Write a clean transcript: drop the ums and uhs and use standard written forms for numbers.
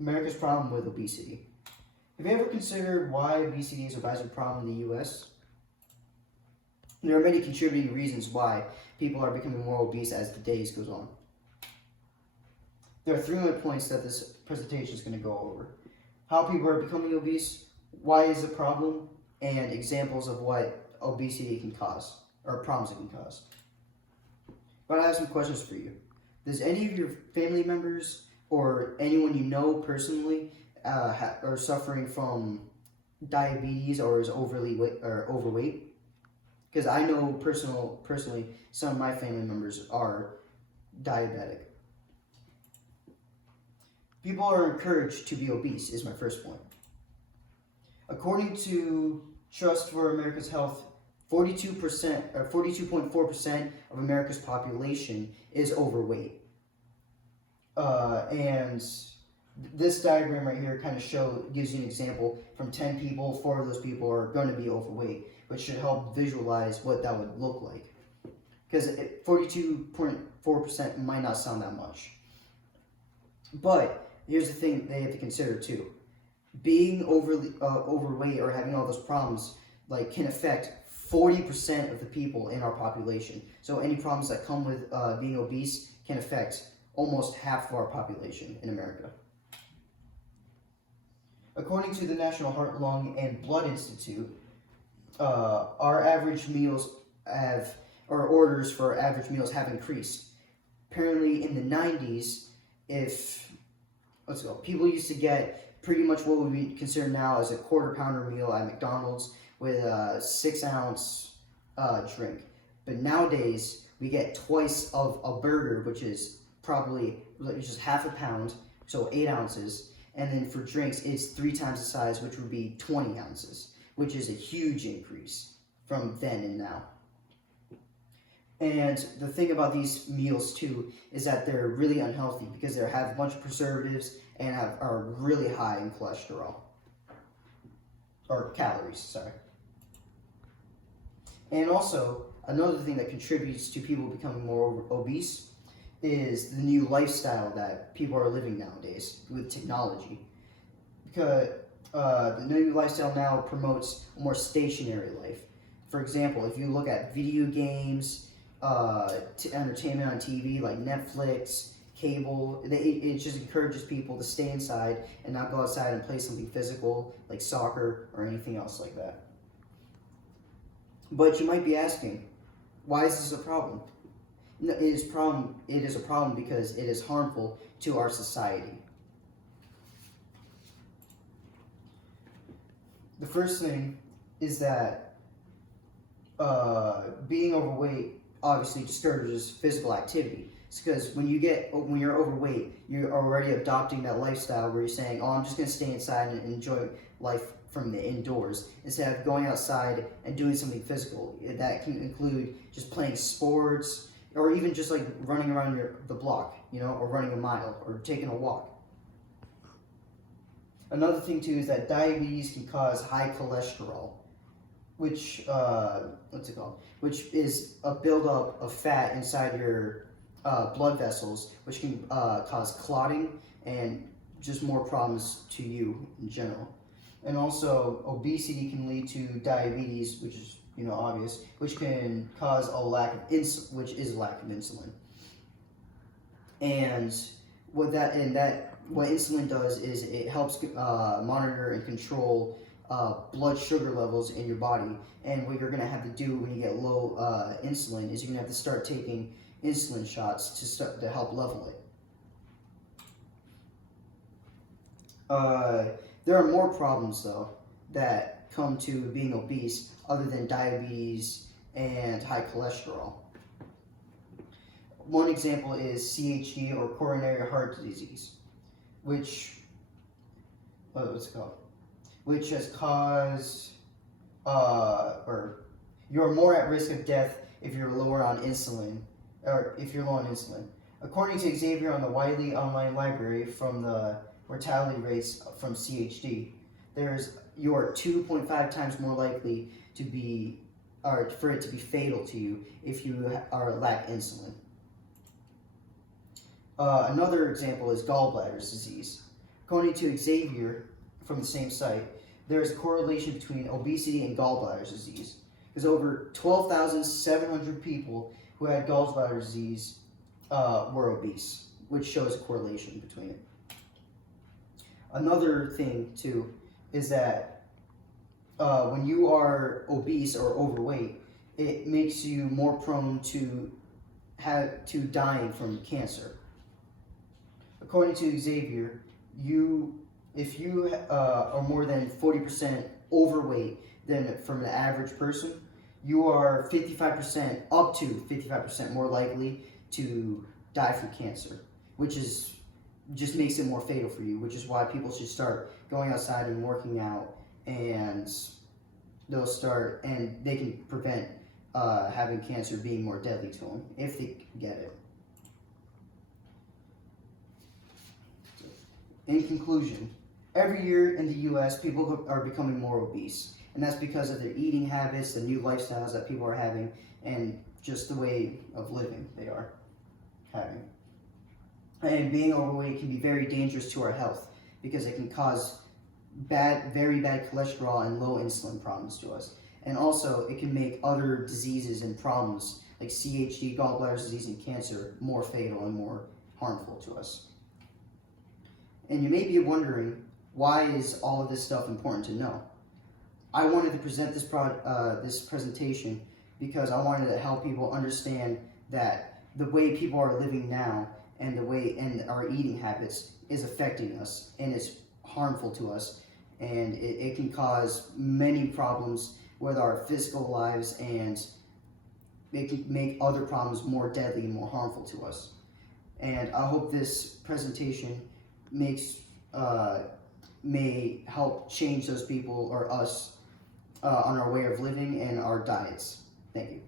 America's problem with obesity. Have you ever considered why obesity is a rising problem in the U.S.? There are many contributing reasons why people are becoming more obese as the days goes on. There are 3 main points that this presentation is going to go over. How people are becoming obese, why is it a problem, and examples of what obesity can cause, or problems it can cause. But I have some questions for you. Does any of your family members or anyone you know personally are suffering from diabetes or is overweight? Because I know personally some of my family members are diabetic. People are encouraged to be obese is my first point. According to Trust for America's Health, 42.4% of America's population is overweight. And this diagram right here kind of gives you an example. From 10 people, 4 of those people are going to be overweight, which should help visualize what that would look like. Because 42.4% might not sound that much. But here's the thing they have to consider too. Being overweight or having all those problems can affect 40% of the people in our population. So any problems that come with being obese can affect almost half of our population in America. According to the National Heart, Lung, and Blood Institute, our average meals orders for average meals have increased. Apparently in the 90s, people used to get pretty much what would be considered now as a quarter-pounder meal at McDonald's with a 6-ounce drink. But nowadays, we get twice of a burger, which is probably just half a pound, so 8 ounces. And then for drinks, it's 3 times the size, which would be 20 ounces, which is a huge increase from then and now. And the thing about these meals too is that they're really unhealthy because they have a bunch of preservatives and are really high in cholesterol. Or calories, sorry. And also, another thing that contributes to people becoming more obese is the new lifestyle that people are living nowadays with technology. Because the new lifestyle now promotes a more stationary life. For example, if you look at video games, entertainment on TV like Netflix, cable, it just encourages people to stay inside and not go outside and play something physical like soccer or anything else like that. But you might be asking, why is this a problem? It is a problem because it is harmful to our society. The first thing is that being overweight obviously discourages physical activity. It's because when you're overweight, you're already adopting that lifestyle where you're saying, "Oh, I'm just going to stay inside and enjoy life from the indoors," instead of going outside and doing something physical. That can include just playing sports, or even just running around the block, or running a mile, or taking a walk. Another thing too is that diabetes can cause high cholesterol, which which is a buildup of fat inside your blood vessels, which can cause clotting and just more problems to you in general. And also, obesity can lead to diabetes, which is obvious, which can cause a lack of insulin. And what insulin does is it helps monitor and control blood sugar levels in your body. And what you're going to have to do when you get low insulin is you're going to have to start taking insulin shots to help level it. There are more problems though that come to being obese other than diabetes and high cholesterol. One example is CHD, or coronary heart disease, which has caused, or you're more at risk of death if you're low on insulin. According to Xavier on the Wiley Online Library from the mortality rates from CHD, you are 2.5 times more likely for it to be fatal to you if you lack insulin. Another example is gallbladder disease, According to Xavier from the same site, there is a correlation between obesity and gallbladder disease. There's over 12,700 people who had gallbladder disease were obese, which shows a correlation between it. Another thing, too, is that when you are obese or overweight, it makes you more prone to dying from cancer. According to Xavier, if you are more than 40% overweight than from the average person, you are 55% up to 55% more likely to die from cancer, which is just makes it more fatal for you, which is why people should start going outside and working out, and they can prevent having cancer being more deadly to them if they get it. In conclusion, every year in the U.S., people are becoming more obese, and that's because of their eating habits, the new lifestyles that people are having, and just the way of living they are having. And being overweight can be very dangerous to our health because it can cause very bad cholesterol and low insulin problems to us. And also, it can make other diseases and problems like CHD, gallbladder disease, and cancer more fatal and more harmful to us. And you may be wondering, why is all of this stuff important to know? I wanted to present this presentation because I wanted to help people understand that the way people are living now and our eating habits is affecting us and it's harmful to us, and it can cause many problems with our physical lives, and it can make other problems more deadly and more harmful to us. And I hope this presentation may help change those people or us on our way of living and our diets. Thank you.